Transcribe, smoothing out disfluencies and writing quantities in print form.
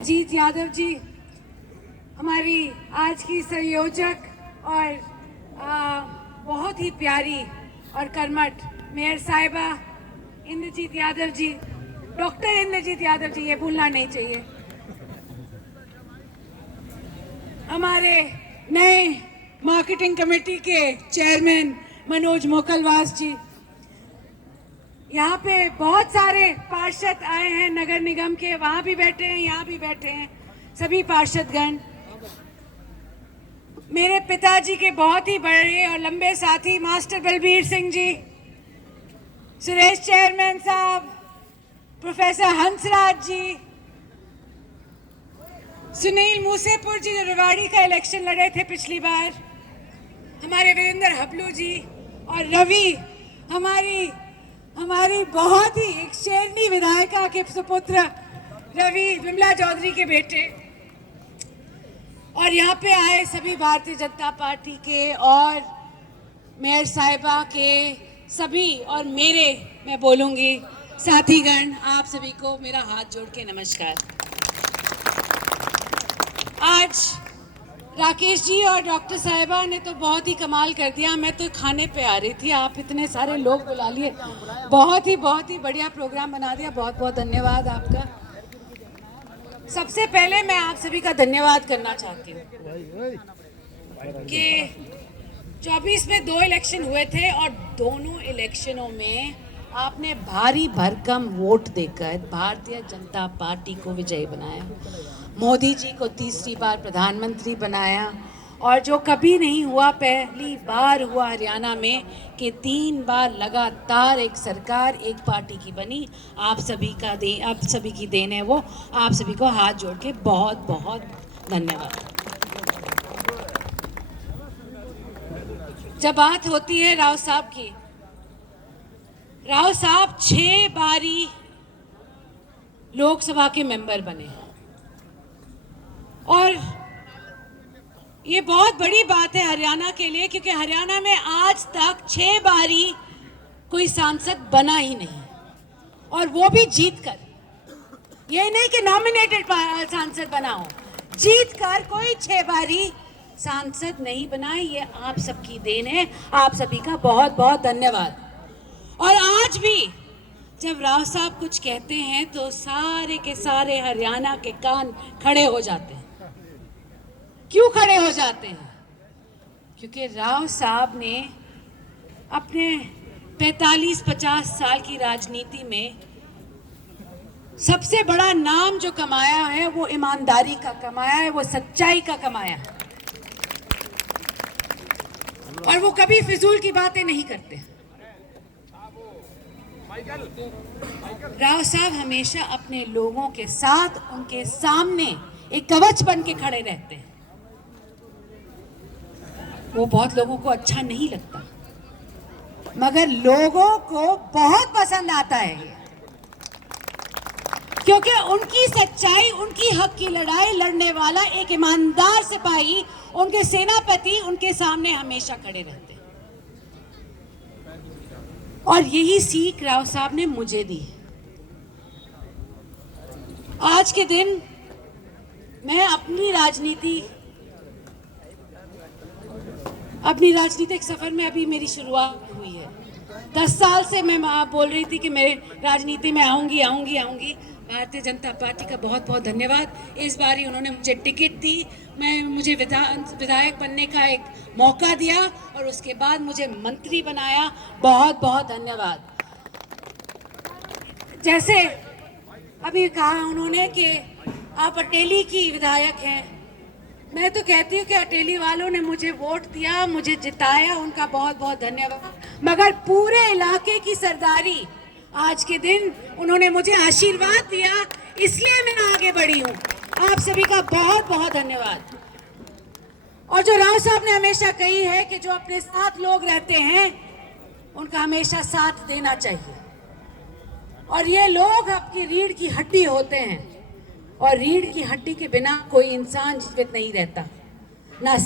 जीत यादव जी हमारी आज की संयोजक और बहुत ही प्यारी और कर्मठ मेयर साहिबा इंद्रजीत यादव जी, डॉक्टर इंद्रजीत यादव जी, ये भूलना नहीं चाहिए। हमारे नए मार्केटिंग कमेटी के चेयरमैन मनोज मोकलवास जी, यहाँ पे बहुत सारे पार्षद आए हैं नगर निगम के, वहां भी बैठे हैं, यहाँ भी बैठे हैं सभी पार्षदगण। मेरे पिताजी के बहुत ही बड़े और लंबे साथी मास्टर बलबीर सिंह जी, सुरेश चेयरमैन साहब, प्रोफेसर हंसराज जी, सुनील मूसेपुर जी जो रेवाड़ी का इलेक्शन लड़े थे पिछली बार, हमारे वीरेंद्र हबलू जी, और रवि हमारी बहुत ही एक शेरनी विधायिका के सुपुत्र रवि विमला चौधरी के बेटे, और यहाँ पे आए सभी भारतीय जनता पार्टी के और मेयर साहिबा के सभी, और मैं बोलूँगी साथीगण, आप सभी को मेरा हाथ जोड़ के नमस्कार। आज राकेश जी और डॉक्टर साहिबा ने तो बहुत ही कमाल कर दिया। मैं तो खाने पे आ रही थी, आप इतने सारे लोग बुला लिए, बहुत ही बढ़िया प्रोग्राम बना दिया। बहुत बहुत धन्यवाद आपका। सबसे पहले मैं आप सभी का धन्यवाद करना चाहती हूँ कि 24 में 2 इलेक्शन हुए थे और दोनों इलेक्शनों में आपने भारी भरकम वोट देकर भारतीय जनता पार्टी को विजयी बनाया, मोदी जी को तीसरी बार प्रधानमंत्री बनाया, और जो कभी नहीं हुआ, पहली बार हुआ हरियाणा में कि 3 बार लगातार एक सरकार एक पार्टी की बनी। आप सभी की देन है वो। आप सभी को हाथ जोड़ के बहुत बहुत धन्यवाद। जब बात होती है राव साहब की, राव साहब 6 बारी लोकसभा के मेंबर बने, और ये बहुत बड़ी बात है हरियाणा के लिए, क्योंकि हरियाणा में आज तक 6 बारी कोई सांसद बना ही नहीं, और वो भी जीत कर। ये नहीं कि नॉमिनेटेड सांसद बना हो, जीत कर कोई 6 बारी सांसद नहीं बना। ये आप सबकी देन है। आप सभी का बहुत बहुत धन्यवाद। और आज भी जब राव साहब कुछ कहते हैं तो सारे के सारे हरियाणा के कान खड़े हो जाते हैं। क्यों खड़े हो जाते हैं? क्योंकि राव साहब ने अपने 45-50 साल की राजनीति में सबसे बड़ा नाम जो कमाया है वो ईमानदारी का कमाया है, वो सच्चाई का कमाया है, और वो कभी फिजूल की बातें नहीं करते। राव साहब हमेशा अपने लोगों के साथ, उनके सामने एक कवच बन के खड़े रहते हैं। वो बहुत लोगों को अच्छा नहीं लगता, मगर लोगों को बहुत पसंद आता है ये, क्योंकि उनकी सच्चाई, उनकी हक की लड़ाई लड़ने वाला एक ईमानदार सिपाही, उनके सेनापति उनके सामने हमेशा खड़े रहते हैं। और यही सीख राव साहब ने मुझे दी। आज के दिन मैं अपनी राजनीतिक सफर में अभी मेरी शुरुआत हुई है। 10 साल से मैं बोल रही थी कि मैं राजनीति में आऊंगी। भारतीय जनता पार्टी का बहुत बहुत धन्यवाद। इस बार ही उन्होंने मुझे टिकट दी, मुझे विधायक बनने का एक मौका दिया, और उसके बाद मुझे मंत्री बनाया। बहुत बहुत धन्यवाद। जैसे अभी कहा उन्होंने कि आप अटेली की विधायक हैं, मैं तो कहती हूँ कि अटेली वालों ने मुझे वोट दिया, मुझे जिताया, उनका बहुत बहुत धन्यवाद। मगर पूरे इलाके की सरदारी आज के दिन उन्होंने मुझे आशीर्वाद दिया, इसलिए मैं आगे बढ़ी हूँ। आप सभी का बहुत बहुत धन्यवाद। और जो राव साहब ने हमेशा कही है कि जो अपने साथ लोग रहते हैं उनका हमेशा साथ देना चाहिए, और ये लोग आपकी रीढ़ की हड्डी होते हैं, और रीढ़ की हड्डी के बिना कोई इंसान जीवित नहीं रहता ना।